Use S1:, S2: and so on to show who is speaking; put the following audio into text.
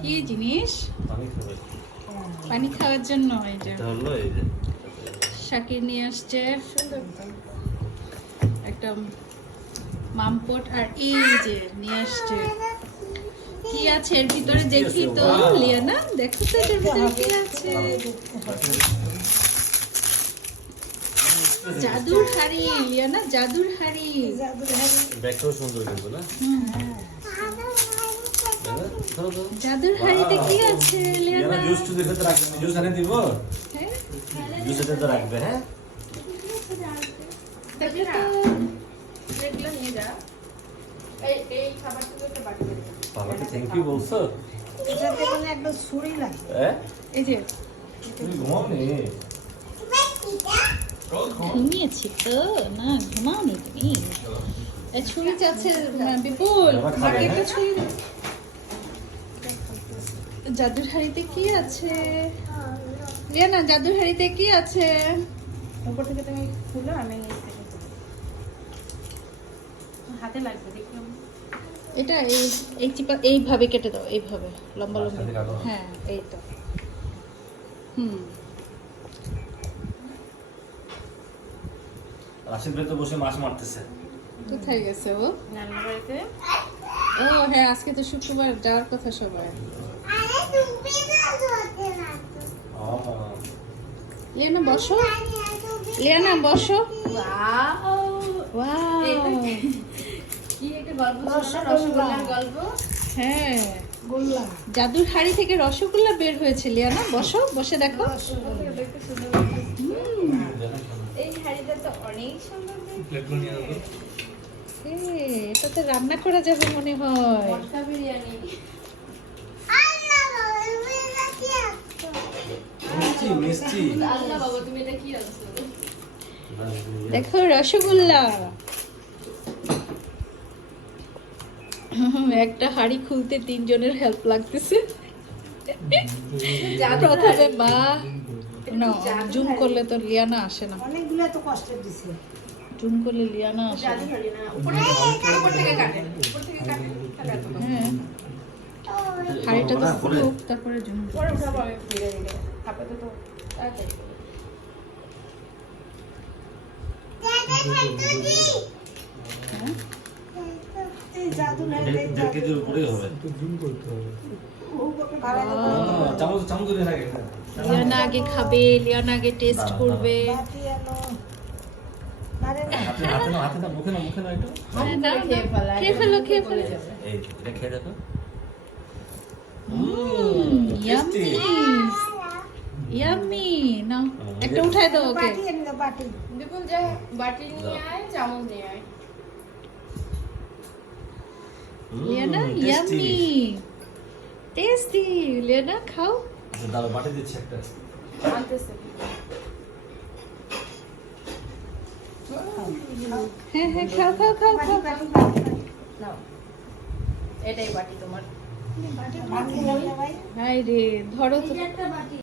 S1: কি জিনিস?
S2: পানি
S1: খাওয়ার জন্য এটা। শাকির নিয়ে আসছে একটা মামপট আর এই যে নিয়ে আসছে। কি আছে? এর ভিতরে দেখি তো লিয়ানা দেখো তো এটার ভিতরে কি আছে। জাদুর হাড়ি লিয়ানা জাদুর হাড়ি।
S2: ব্যাগটাও সুন্দর কিন্তু না? ধরো।
S1: জাদুর হাড়িতে কি আছে লিয়ানা
S2: জুস টুস এটাতে রাখবে জুস এনে দিব?
S1: হ্যাঁ?
S2: জুস এটাতে রাখবে হ্যাঁ?
S1: দেখো তো।
S2: বাবাকে থ্যাংক ইউ বলছো?
S3: এটাতে মানে একদম ছুরি লাগে
S2: হ্যাঁ
S1: এই যে।
S2: তুমি ঘুমাওনি?
S1: ঘুমিয়েছি তো না ঘুমাওনি তুমি। ছুরি চাচ্ছে বিপুল
S2: বাবা
S1: মাকে একটা
S2: হ্যাঁ?
S1: ছুরি। জাদুর হাড়িতে কি আছে? রিয়ানা জাদুর হাড়িতে কি আছে?
S3: উপর থেকে তুমি খুলো আমি নিচ থেকে হাতে লাগবে দেখলাম
S1: এটা এই এই চিপা এইভাবে কেটে দাও এইভাবে লম্বা লম্বা। হ্যাঁ এই তো। হুম।
S2: রাশিদ ভাই তো বসে মাছ মারতেছে।
S1: কোথায় গেছে ও?
S3: বাড়িতে।
S1: ও হ্যাঁ আজকে তো শুক্রবার যাওয়ার কথা সবাই। লিয়ানা বসো। লিয়ানা বসো। হ্যাঁ। জাদুর হাড়ি থেকে রসগোল্লা বের হয়েছে লিয়ানা বসো বসে দেখো। এটাতে রান্না করা যাবে মনে হয়।
S2: মিষ্টি? মিষ্টি
S3: আল্লাহ বাবা তুমি এটা কি আনছো
S1: দেখো রসগোল্লা। একটা হাড়ি খুলতে তিনজনের হেল্প লাগতেছে। প্রথমে মা না জুম করলে তো লিয়ানা আসে না।
S3: অনেকগুলো তো কষ্ট দিছে।
S1: জুম করলে লিয়ানা আসে। হ্যাঁ। হাড়িটা তো খুলুক, তারপরে জুম।
S3: করো।
S1: লিয়ানা আগে খাবে লিয়ানা আগে টেস্ট করবে
S2: হাতে হাতে একটু
S1: হ্যাঁ, নাও,
S3: খেয়ে
S1: নাও।
S3: ফেলা,
S1: খেয়ে ফেলো খেয়ে
S3: গলে
S1: ফেলো
S3: যাবে।
S2: এই এটা খেয়ে দেখো
S1: ইয়াম্মি ইয়াম্মি নাও একটা উঠাই দাও ওকে
S3: বিপুল যা বাটি নিয়ে আয় চামচ নিয়ে আয়
S1: লিয়ানা ইয়াম্মি টেস্টি লিয়ানা খাও
S2: বাটি দিচ্ছি একটা
S3: আনতেছে
S1: হ্যাঁ হ্যাঁ খাও খাও খাও খাও
S3: নাও এটাই বাটি তোমার
S1: হাই রে ধরো তো
S3: বাটি